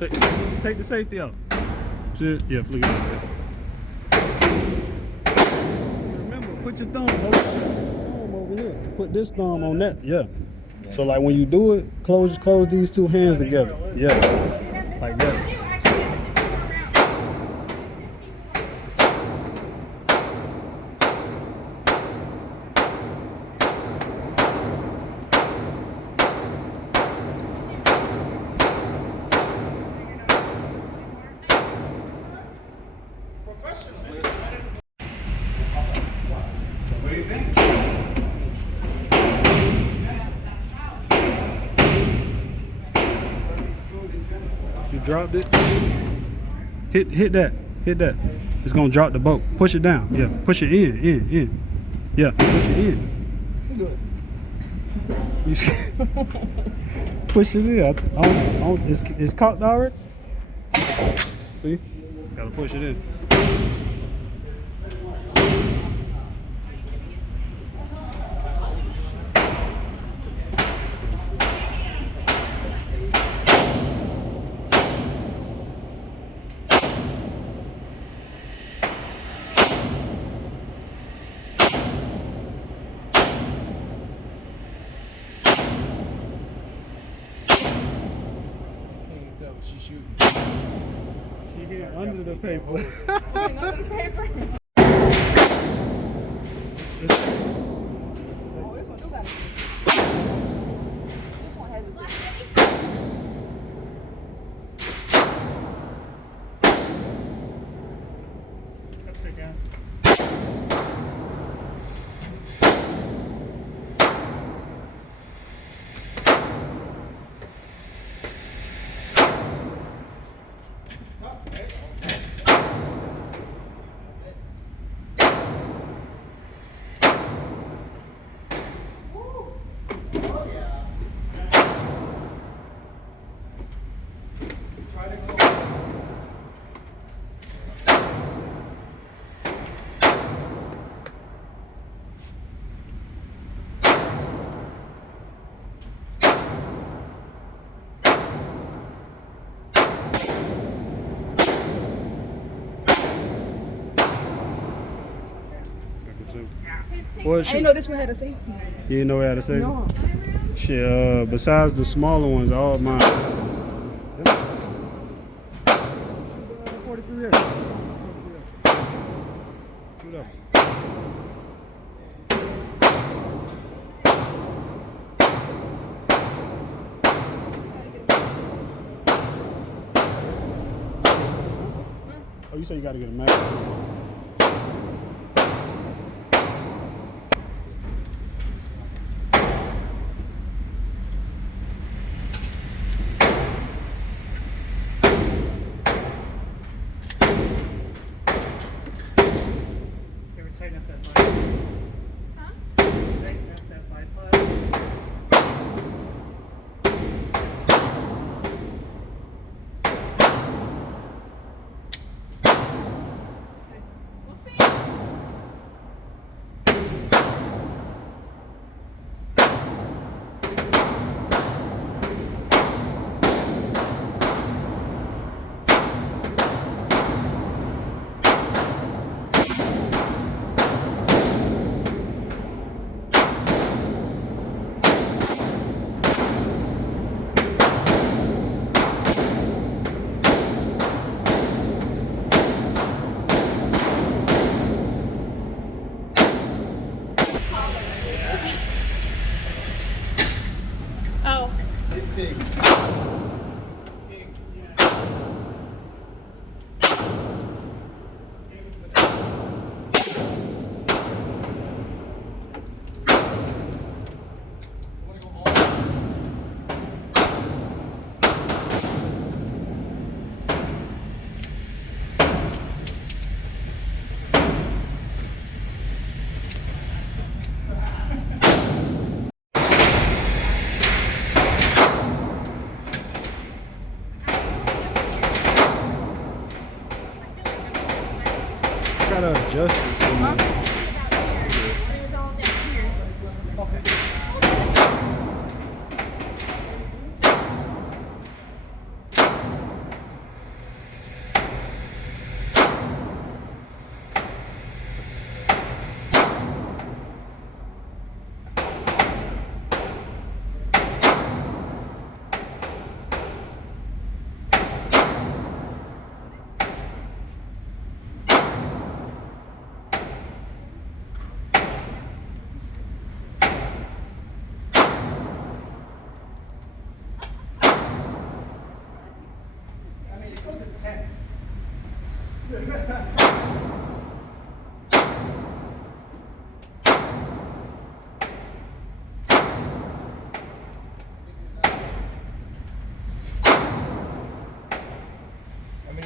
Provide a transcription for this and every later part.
Take the safety out. Yeah, flick it out. Remember, put your thumb over here. Put this thumb on that. Yeah. So like when you do it, close these two hands together. Yeah. Like that. What do you think? You dropped it. Hit that. Hit that. It's gonna drop the boat. Push it down. Yeah. Push it in. Yeah. Push it in. You push it in. It's caught already. See? Gotta push it in. She's shooting. She hit under the paper. Under the paper. Oh, this one do got it. This one has a 6. Again. I didn't know this one had a safety. You didn't know how to say it? No. Shit, besides the smaller ones, all mine. 43 X. Shoot up. Oh, you say you gotta get a match. Tighten up that bypass. Huh? Tighten up that bypass. We'll see. Oh. This thing. Gotta adjust it. It was all down here. Okay.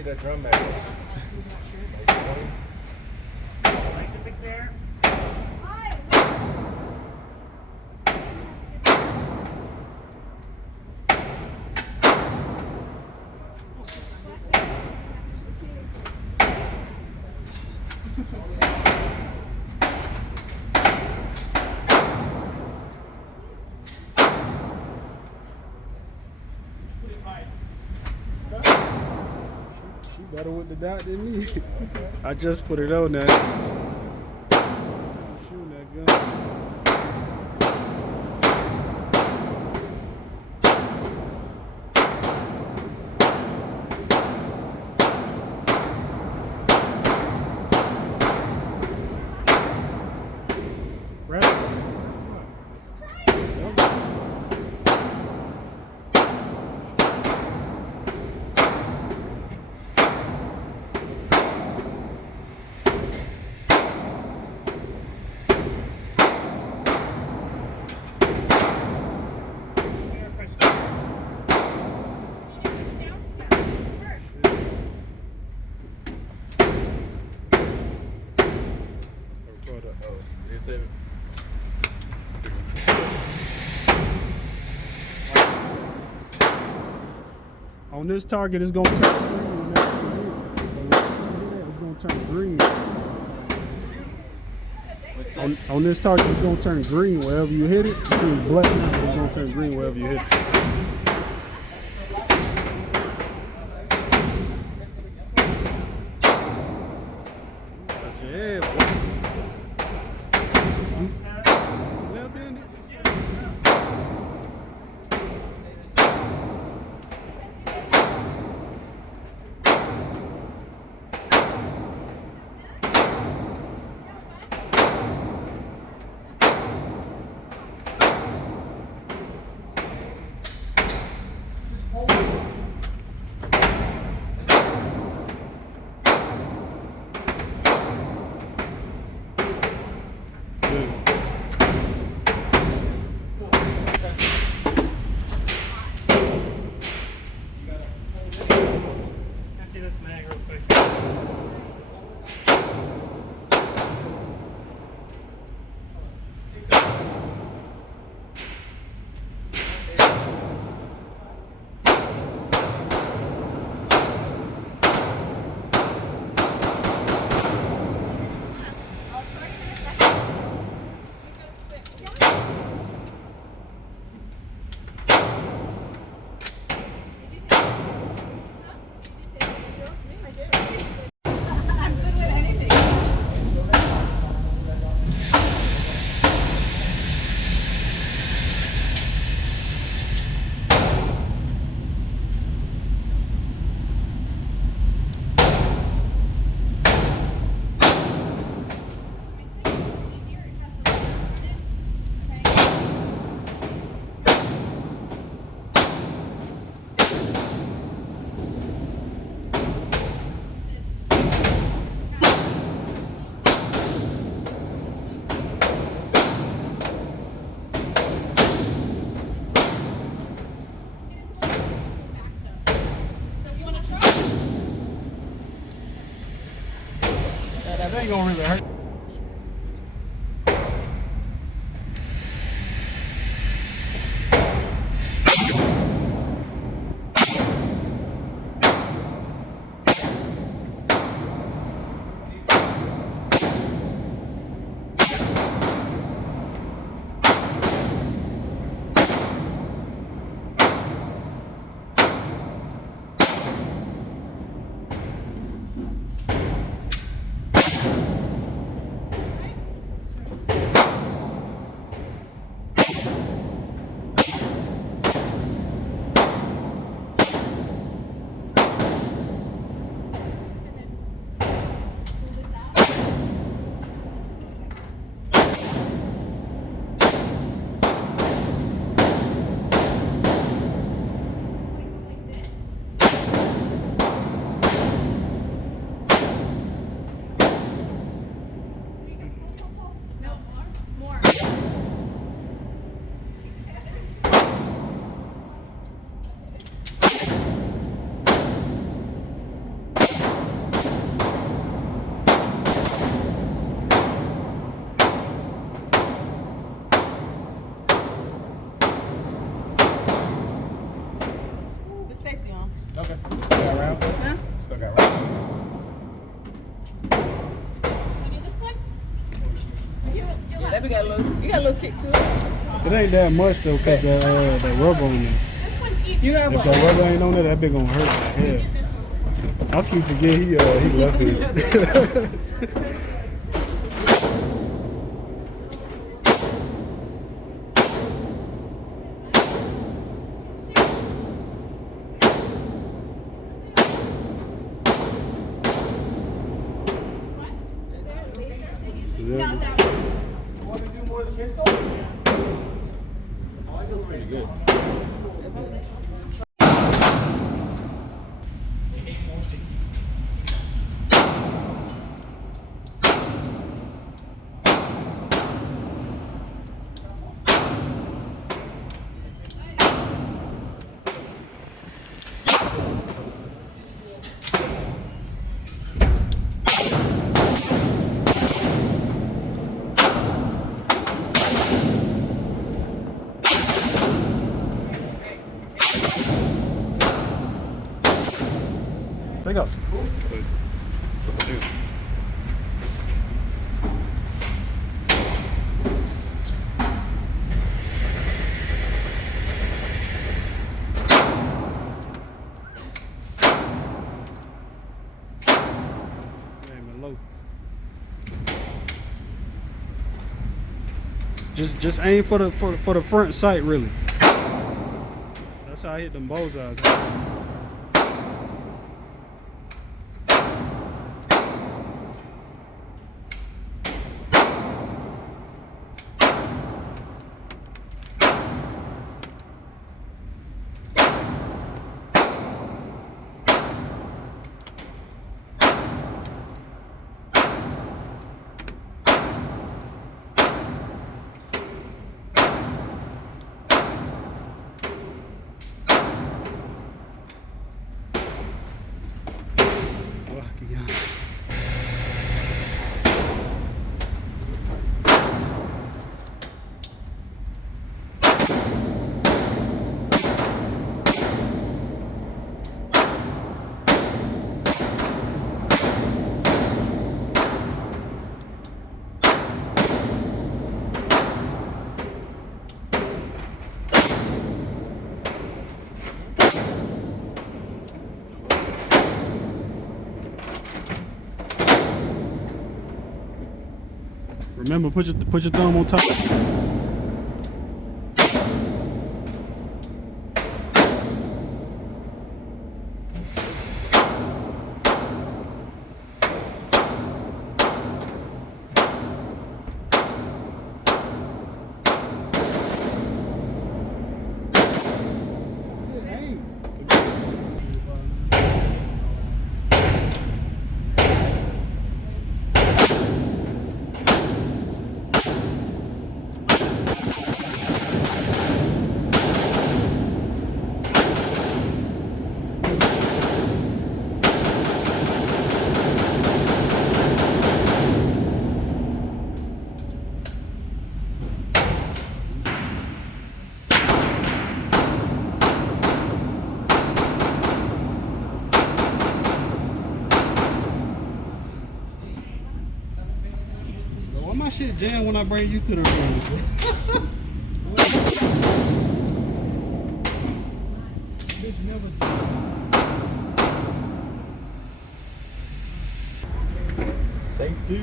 need that drum mag. Like the big bear? She better with the dot than me. I just put it on there. I'm shooting that gun. On this target, it's gonna turn green. It's gonna turn green. On this target, it's gonna turn green wherever you hit it. It's black now, but it's gonna turn green wherever you hit it. Yeah, boy. Left-handed. Empty this mag real quick. That ain't gonna really hurt. Okay. You still got rounds? Huh? Still got rounds. Yeah, that we got a little. You got a little kick to it. It ain't that much though, cause that rubber on there. You got If that rubber ain't on there, that big gonna hurt. Yeah. I keep forgetting he left here. Want to do more of the pistol? Oh, it feels pretty good. Take off. Just aim for the front sight, really. That's how I hit them bullseyes. Remember, put your thumb on top. Why my shit jam when I bring you to the room? Safety.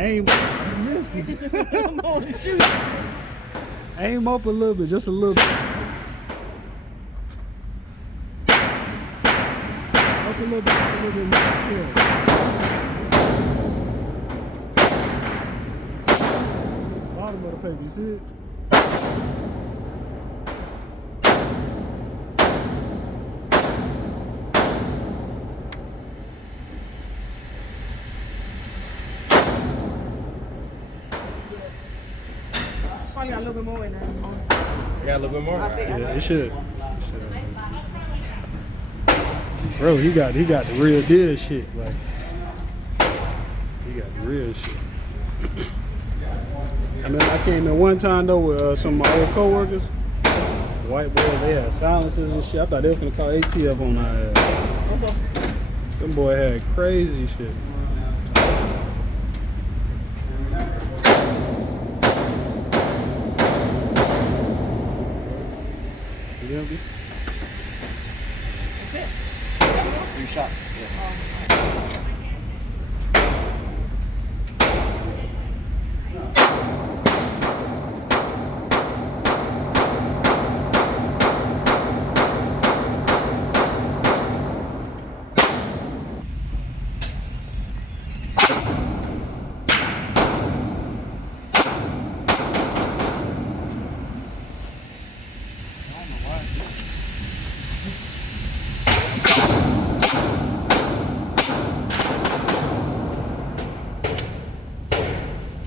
Aim. Aim up a little bit, just a little bit. Up a little bit, Yeah. Bottom of the paper, you see it? probably got a little bit more in there. You got a little bit more? I think. Yeah, it should. Bro, he got the real deal shit. Like, he got the real shit. I mean, I came in one time though with some of my old coworkers. White boys, they had silencers and shit. I thought they were gonna call ATF on our ass. Them boy had crazy shit. You empty? That's it. 3 shots. Yeah.